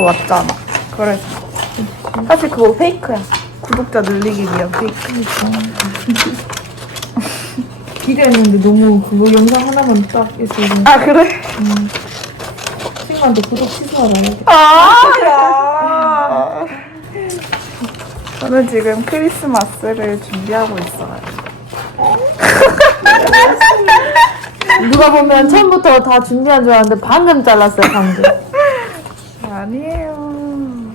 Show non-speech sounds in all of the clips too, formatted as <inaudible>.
벌써 왔잖아. 그래서. 사실 그거 페이크야. 구독자 늘리기 위한 페이크. <laughs> 기대했는데 너무 그거 영상 하나만 딱 있어서 아, 그래? 친구한테 구독 취소하라. 아, 야. 저는 지금 크리스마스를 준비하고 있어요. 누가 보면 처음부터 다 준비한 줄 알았는데 방금 잘랐어요, 방금. 아니에요.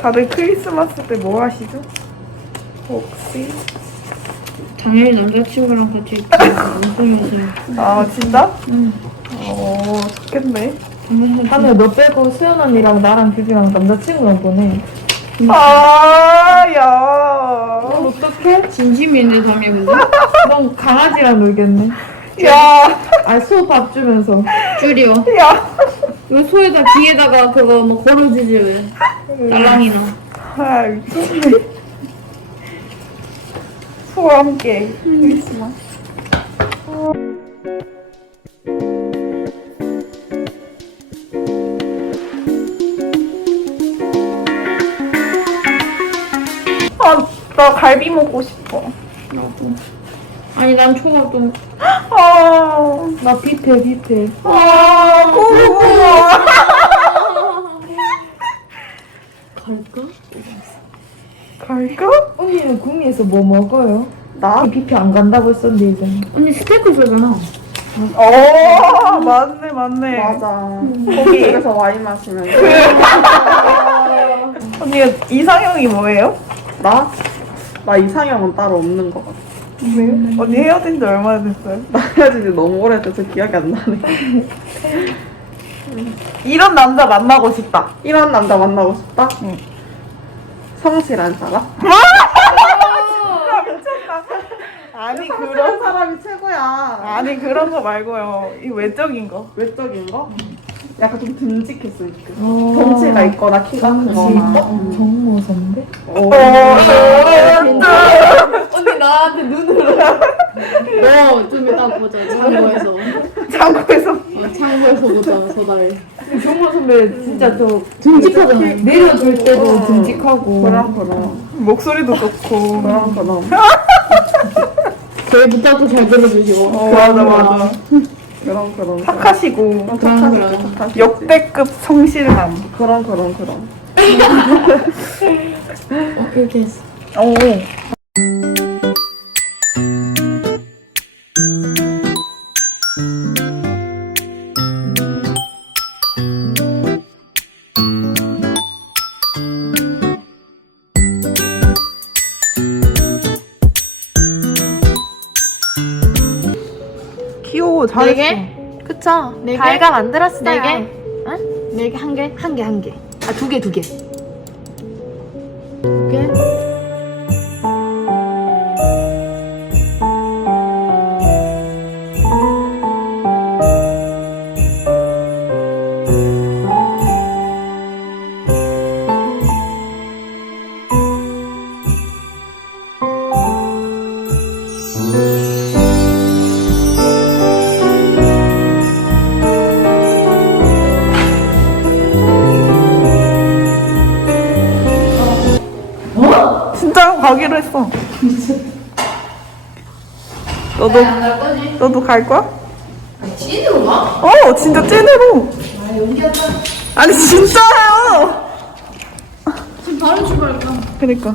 다들 크리스마스 때 뭐 하시죠? 혹시? 당연히 남자친구랑 같이 방송에서 아, 진짜? 응. 어, 좋겠네. 하늘 너 빼고 수연 언니랑 나랑 규비랑 남자친구랑 보내. 아, 야. 어떡해? 진심인데 담임인데 그럼 강아지랑 놀겠네. 야, 아, 소 밥 주면서. 줄여 야. 왜 소에다 귀에다가 그거 뭐 걸어주지 왜 딸랑이나 아, 미쳤네. 소와 함께 크리스마스. 아, 나 갈비 먹고 싶어. 나도 아니 난 초밥 좀 아, 나 뷔페, 뷔페. 아, 고마워. 갈까? 갈까? 언니는 구미에서 뭐 먹어요? 나? 뷔페 안 간다고 했었는데, 이제. 언니 스테이크 쏘잖아 어, 맞네, 맞네. 맞아. 거기 그래서 와인 마시면 언니 이상형이 뭐예요? 나? 나 이상형은 따로 없는 것 같아. 왜요? 언니 헤어진 지 얼마나 됐어요? 나 헤어진 지 너무 오래돼서 기억이 안 나네. 이런 남자 만나고 싶다. 이런 남자 만나고 싶다? 응. 성실한 사람? 아니 그런 사람이 최고야. 아니 그런 거 말고요. 이 외적인 거. 외적인 거? 약간 좀 듬직했으면 좋겠어. 어. 덩치가 있거나 키가 크거나. 어? 정모 선배? 어. 언니 나한테 눈으로 너좀 이따 보자 창고에서 창고에서 어, 창고에서 보자 소다를 정모 선배 진짜 저 듬직하잖아 내려줄 때도 어. 듬직하고. 그럼. 목소리도 좋고. 그럼. 제 부탁도 잘 들어주시고 어 맞아 맞아. 그럼. 착하시고. 착하지. 역대급 성실함. 그럼. 어 이렇게 했어 오. 귀여워 잘했어. 네 그쵸? 네 개? 달가 만들었어요. 네 개? 응? 네개 한 개? 한 개, 한 개. 아, 두 개, 두 개. 진짜 가기로 했어. 너도 안 갈 거지? 너도 갈 거야? 찐으로 가? 어 진짜 찐으로. 아 연기하자 아니 진짜요. 지금 바로 출발할까? 그니까